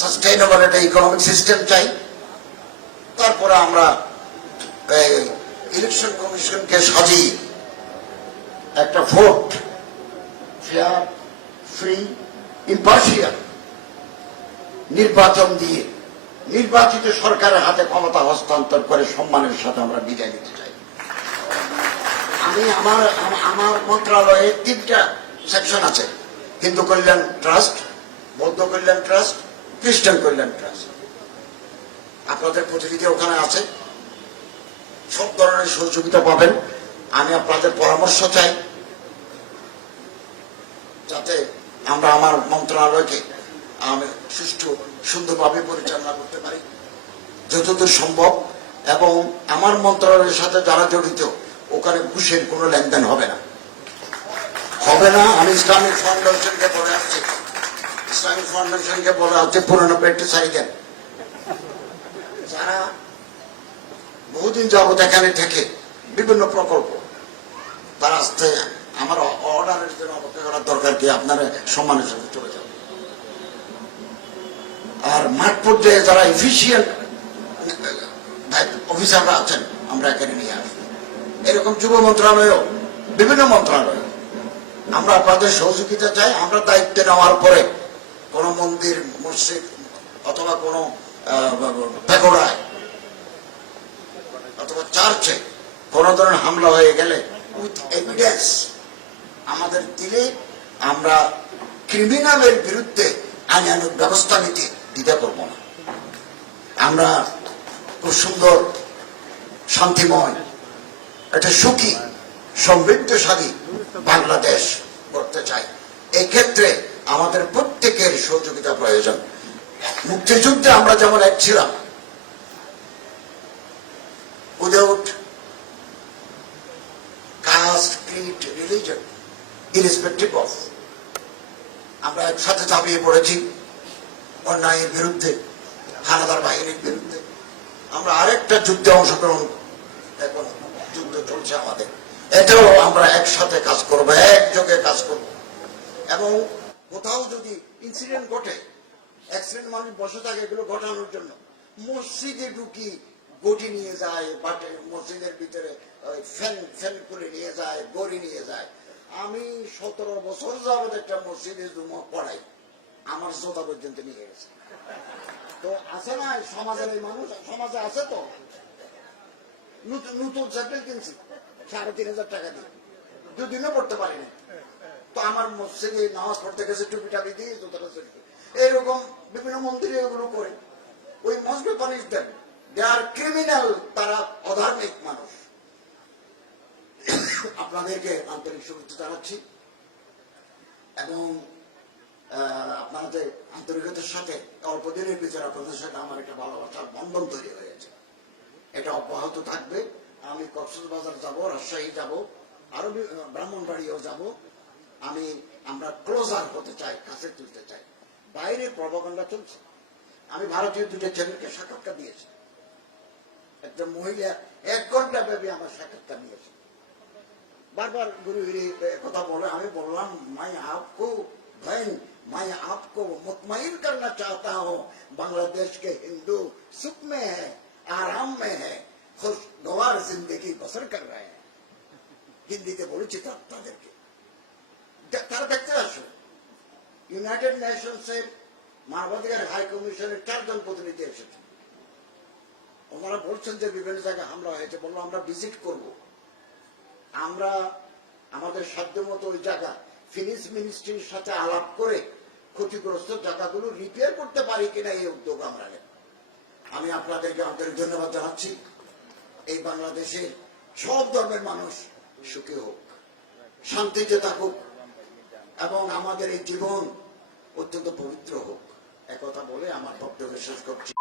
Sustainable একটা economic system চাই। তারপরে আমরা ইলেকশন কমিশনকে সাজিয়ে একটা ভোট ফেয়ার, ফ্রি, ইম্পার্শিয়াল নির্বাচন দিয়ে নির্বাচিত সরকারের হাতে ক্ষমতা হস্তান্তর করে সম্মানের সাথে আমরা বিদায় নিতে চাই। আমি আমার মন্ত্রণালয়ে 3টা সেকশন আছে: হিন্দু কল্যাণ ট্রাস্ট, বৌদ্ধ কল্যাণ ট্রাস্ট, খ্রিস্টান কল্যাণ ট্রাস্ট। আপনাদের প্রতিনিধি ওখানে আছে, সব ধরনের সহযোগিতা পাবেন। আমি আপনাদের পরামর্শ চাই যাতে আমরা আমার মন্ত্রণালয়কে আমি সুষ্ঠু সুন্দরভাবে পরিচালনা করতে পারি যতদূর সম্ভব। এবং আমার মন্ত্রণালয়ের সাথে যারা জড়িত ওখানে ঘুষের কোনো লেনদেন হবে না। আমি ইসলামিক ফাউন্ডেশনকে বলে আসছি, পুরনো প্র্যাকটিস দেন। যারা বহুদিন যাবত এখানে থেকে বিভিন্ন প্রকল্প, তারা আসতে আমার অর্ডারের জন্য অপেক্ষা করার দরকার কি? আপনারা সম্মানের সাথে চলে যাবেন। আর মাঠ পর্যায়ে যারা এফিসিয়েন্ট অফিসাররা আছেন আমরা এখানে নিয়ে আসি। এরকম যুব মন্ত্রণালয়েও, বিভিন্ন মন্ত্রণালয় আমরা আপনাদের সহযোগিতা চাই। আমরা দায়িত্ব নেওয়ার পরে কোন মন্দির, মসজিদ অথবা কোন প্যাগোডায় অথবা চার্চে কোন ধরনের হামলা হয়ে গেলে উইথ এভিডেন্স আমাদের দিলে আমরা ক্রিমিনালের বিরুদ্ধে আইনানুগ ব্যবস্থা নিতে দ্বিধা করব না। আমরা খুব সুন্দর, শান্তিময়, একটা সুখী, সমৃদ্ধশালী বাংলাদেশ করতে চাই। এই ক্ষেত্রে আমাদের প্রত্যেকের সহযোগিতা প্রয়োজন। মুক্তিযুদ্ধে আমরা যেমন এক ছিলাম, without caste, creed, religion, irrespective of, আমরা একসাথে ঝাঁপিয়ে পড়েছি অন্যায়ের বিরুদ্ধে, হানাদার বাহিনীর বিরুদ্ধে। আমরা আরেকটা যুদ্ধে অংশগ্রহণ, এখন যুদ্ধ চলছে আমাদের, এটাও আমরা একসাথে কাজ করবো, একযোগে কাজ করব। এবং কোথাও যদি ইনসিডেন্ট ঘটে, অ্যাক্সিডেন্ট মানুষ বসে থাকে, এগুলো ঘটানোর জন্য মসজিদে ঢুকি গটি নিয়ে যায়, বাটে মসজিদের ভিতরে ফ্যান খুলে নিয়ে যায়, গড়ি নিয়ে যায়। আমি 17 বছর যাবত একটা মসজিদে জুমা পড়াই, আমার শ্রোতা পর্যন্ত নিয়ে গেছে। তো আছে না সমাজের এই মানুষ, সমাজে আছে। তো নতুন সাইকেল কিনছি 3,500 টাকা দিয়ে, 2 দিনও পড়তে পারিনি। তো আমার মসজিদে নামাজ পড়তে গেছে, টুপি টাপি দিয়ে জুতাটা চলছে। এইরকম বিভিন্ন মন্দিরে এগুলো করে, ওই মসজিদে পানিশ দেন। দে আর ক্রিমিনাল, তারা অধার্মিক মানুষ। আপনাদেরকে আন্তরিক শুভেচ্ছা জানাচ্ছি এবং আপনাদের আন্তরিকতার সাথে অল্প দিনের ভিতরে আপনাদের সাথে আমার একটা ভালোবাসার বন্ধন তৈরি হয়েছে। এটা অব্যাহত থাকবে। আমি কক্সবাজার যাব, রাজশাহী যাব, আরো ব্রাহ্মণবাড়িয়াও যাব। আমরা ক্লোজার হতে চাই, কাছে তুলতে চাই। বাইরে প্রভাকাণ্ডা চলছে। আমি ভারতীয় 2টা চ্যানেলকে সাক্ষাৎকার দিয়েছি। একটা মহিলা 1 ঘন্টা ব্যাপী আমার সাক্ষাৎকার দিয়েছে। বারবার গুরু কথা বলে। আমি বললাম, मैं आपको मुतमईन करना चाहता हूँ, बांग्लादेश के हिंदू सुख में है, आराम में है, खुशगवार जिंदगी बसर कर रहे हैं। হিন্দিতে বলেছি তাদেরকে, তারা দেখতে আসো। ইউনাইটেড নেশনসের মানবাধিকার হাই কমিশনের 4 জন প্রতিনিধি এসেছে। ওনারা বলছেন যে বিভিন্ন জায়গায় হামলা হয়েছে। বললো আমরা ভিজিট করব। আমরা আমাদের সাধ্যমতো ওই জায়গা ফিনিশ মিনিস্ট্রির সাথে আলাপ করে ক্ষতিগ্রস্ত জায়গাগুলো রিপেয়ার করতে পারি কিনা এই উদ্যোগ আমরা নেব। আমি আপনাদেরকে আন্তরিক ধন্যবাদ জানাচ্ছি। এই বাংলাদেশের সব ধর্মের মানুষ সুখী হোক, শান্তিতে থাকুক এবং আমাদের এই জীবন অত্যন্ত পবিত্র হোক, একথা বলে আমার বক্তব্য শেষ করছি।